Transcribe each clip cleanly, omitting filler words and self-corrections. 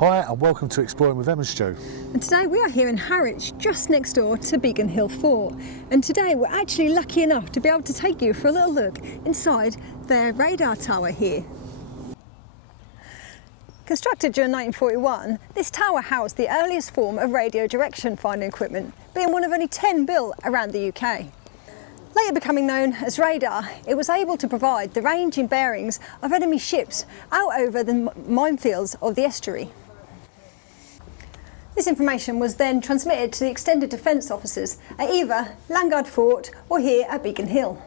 Hi and welcome to Exploring with Em and Stu. And today we are here in Harwich, just next door to Beacon Hill Fort. And today we're actually lucky enough to be able to take you for a little look inside their radar tower here. Constructed during 1941, this tower housed the earliest form of radio direction finding equipment, being one of only 10 built around the UK. Later becoming known as radar, it was able to provide the range and bearings of enemy ships out over the minefields of the estuary. This information was then transmitted to the extended defence officers at either Landguard Fort or here at Beacon Hill.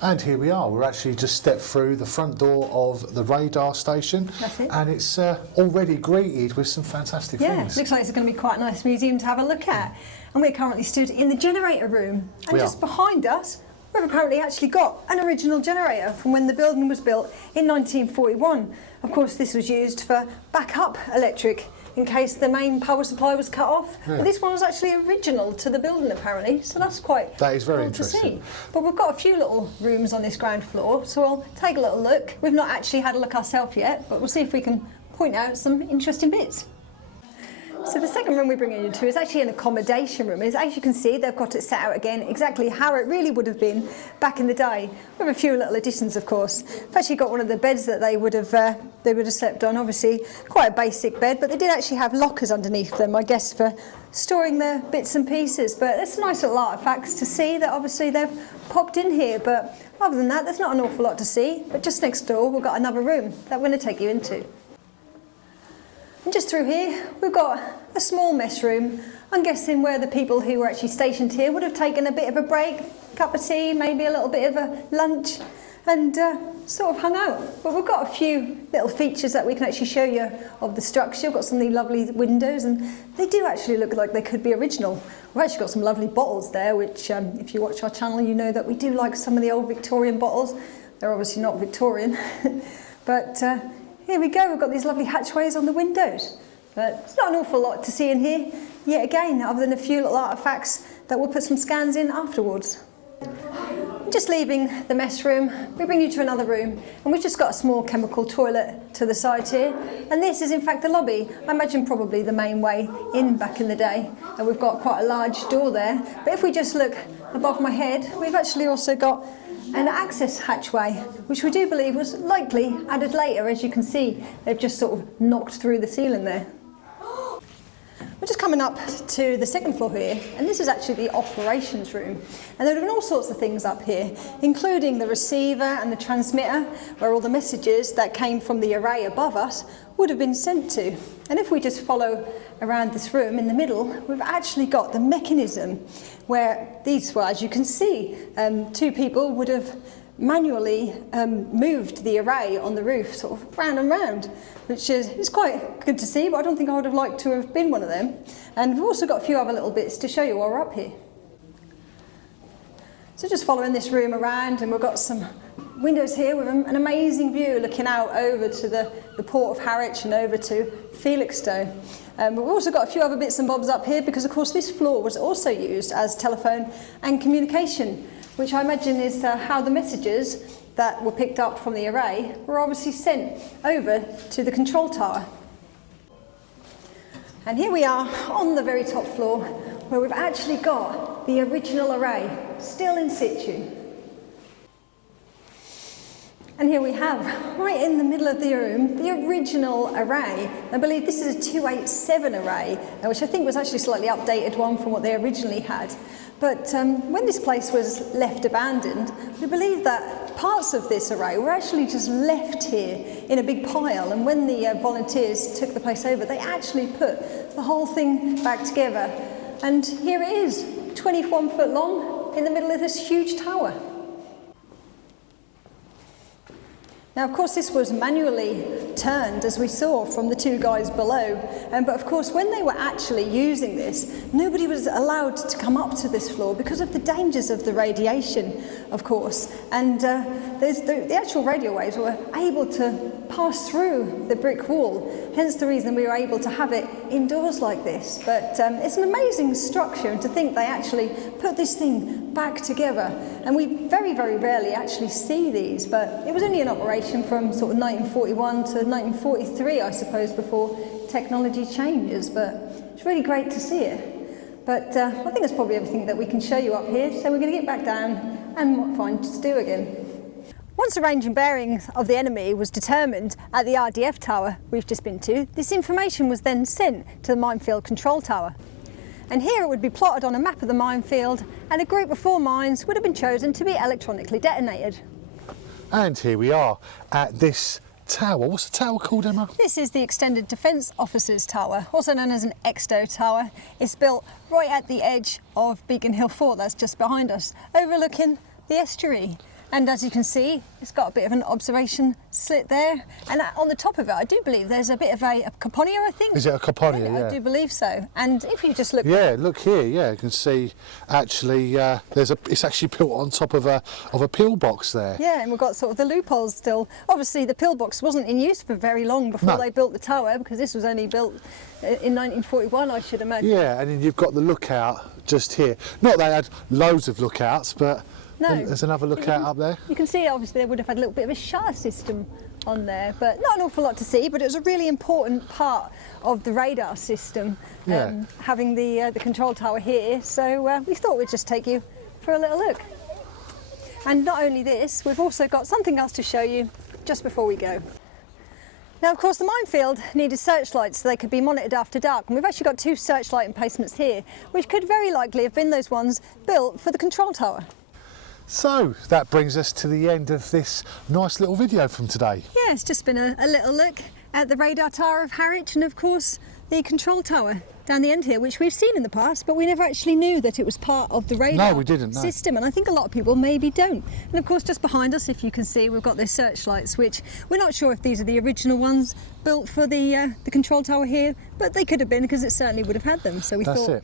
And here we are, we're actually just stepped through the front door of the radar station. That's it. And it's already greeted with some fantastic things. Looks like it's going to be quite a nice museum to have a look at. And we're currently stood in the generator room. And just behind us, we've apparently actually got an original generator from when the building was built in 1941. Of course, this was used for backup electric in case the main power supply was cut off. Yeah. But this one was actually original to the building apparently, so that's quite That is very cool interesting. to see. But we've got a few little rooms on this ground floor, so we'll take a little look. We've not actually had a look ourselves yet, but we'll see if we can point out some interesting bits. So the second room we bring you to is actually an accommodation room. As you can see, they've got it set out again exactly how it really would have been back in the day, with a few little additions, of course. They've actually got one of the beds that they would have slept on. Obviously, quite a basic bed, but they did actually have lockers underneath them, I guess, for storing their bits and pieces. But it's nice little artefacts to see that obviously they've popped in here. But other than that, there's not an awful lot to see. But just next door, we've got another room that we're going to take you into. And just through here, we've got a small mess room. I'm guessing where the people who were actually stationed here would have taken a bit of a break, cup of tea, maybe a little bit of a lunch, and sort of hung out. But we've got a few little features that we can actually show you of the structure. We've got some of the lovely windows, and they do actually look like they could be original. We've actually got some lovely bottles there, which if you watch our channel, you know that we do like some of the old Victorian bottles. They're obviously not Victorian, but here we go, we've got these lovely hatchways on the windows. But it's not an awful lot to see in here, yet again, other than a few little artefacts that we'll put some scans in afterwards. Just leaving the mess room, we bring you to another room, and we've just got a small chemical toilet to the side here. And this is in fact the lobby, I imagine probably the main way in back in the day. And we've got quite a large door there. But if we just look above my head, we've actually also got an access hatchway, which we do believe was likely added later. As you can see, they've just sort of knocked through the ceiling there. We're just coming up to the second floor here, and this is actually the operations room. And there have been all sorts of things up here, including the receiver and the transmitter, where all the messages that came from the array above us would have been sent to. And if we just follow around this room in the middle, we've actually got the mechanism where these were, as you can see, two people would have manually moved the array on the roof sort of round and round, which is quite good to see, but I don't think I would have liked to have been one of them. And we've also got a few other little bits to show you while we're up here. So just following this room around, and we've got some windows here with an amazing view looking out over to the port of Harwich and over to Felixstowe. We've also got a few other bits and bobs up here because of course this floor was also used as telephone and communication, which I imagine is how the messages that were picked up from the array were obviously sent over to the control tower. And here we are on the very top floor where we've actually got the original array still in situ. And here we have, right in the middle of the room, the original array. I believe this is a 287 array, which I think was actually a slightly updated one from what they originally had. But when this place was left abandoned, we believe that parts of this array were actually just left here in a big pile. And when the volunteers took the place over, they actually put the whole thing back together. And here it is, 21 foot long, in the middle of this huge tower. Now, of course, this was manually turned, as we saw from the two guys below. But of course, when they were actually using this, nobody was allowed to come up to this floor because of the dangers of the radiation, of course. And the actual radio waves were able to pass through the brick wall, hence the reason we were able to have it indoors like this. But it's an amazing structure, and to think they actually put this thing back together. And we very, very rarely actually see these, but it was only in operation from sort of 1941 to 1943, I suppose, before technology changes, but it's really great to see it. But I think that's probably everything that we can show you up here, so we're going to get back down and find to do again. Once the range and bearings of the enemy was determined at the RDF tower we've just been to, this information was then sent to the minefield control tower. And here it would be plotted on a map of the minefield, and a group of 4 mines would have been chosen to be electronically detonated. And here we are at this tower. What's the tower called, Emma? This is the Extended Defence Officers Tower, also known as an EXDO Tower. It's built right at the edge of Beacon Hill Fort, that's just behind us, overlooking the estuary. And as you can see, it's got a bit of an observation slit there. And on the top of it, I do believe there's a bit of a caponia, I think. Is it a caponia? Yeah. I do believe so. And if you just look... Yeah, look here, yeah, you can see actually it's actually built on top of a pillbox there. Yeah, and we've got sort of the loopholes still. Obviously, the pillbox wasn't in use for very long before they built the tower, because this was only built in 1941, I should imagine. Yeah, and then you've got the lookout just here. Not they had loads of lookouts, but... No. There's another lookout up there. You can see, obviously, they would have had a little bit of a shower system on there, but not an awful lot to see. But it was a really important part of the radar system, having the control tower here. So we thought we'd just take you for a little look. And not only this, we've also got something else to show you just before we go. Now, of course, the minefield needed searchlights so they could be monitored after dark, and we've actually got 2 searchlight emplacements here, which could very likely have been those ones built for the control tower. So that brings us to the end of this nice little video from today. Yeah, it's just been a little look at the radar tower of Harwich, and of course the control tower down the end here, which we've seen in the past, but we never actually knew that it was part of the radar system, and I think a lot of people maybe don't. And of course, just behind us, if you can see, we've got the searchlights, which we're not sure if these are the original ones built for the control tower here, but they could have been, because it certainly would have had them. So we thought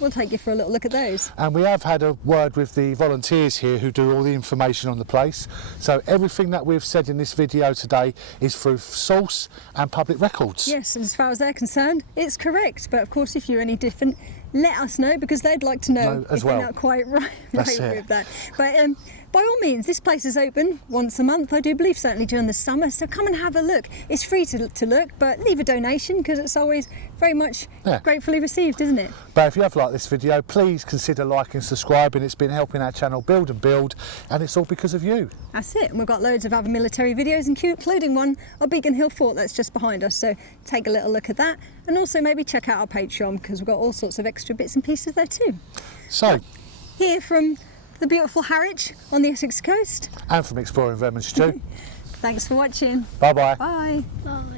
we'll take you for a little look at those. And we have had a word with the volunteers here who do all the information on the place. So everything that we've said in this video today is through source and public records. Yes, and as far as they're concerned, it's correct. But of course, if you're any different, let us know, because they'd like to know if we're not quite right with that. But by all means, this place is open once a month, I do believe, certainly during the summer, so come and have a look. It's free to look, but leave a donation, because it's always very much gratefully received, isn't it? But if you have liked this video, please consider liking and subscribing. It's been helping our channel build, and it's all because of you. That's it, and we've got loads of other military videos, including one of Beacon Hill Fort that's just behind us, so take a little look at that, and also maybe check out our Patreon, because we've got all sorts of extra bits and pieces there too. So, here from the beautiful Harwich on the Essex coast. And from Exploring Vermont Stew. Thanks for watching. Bye-bye. Bye. Bye.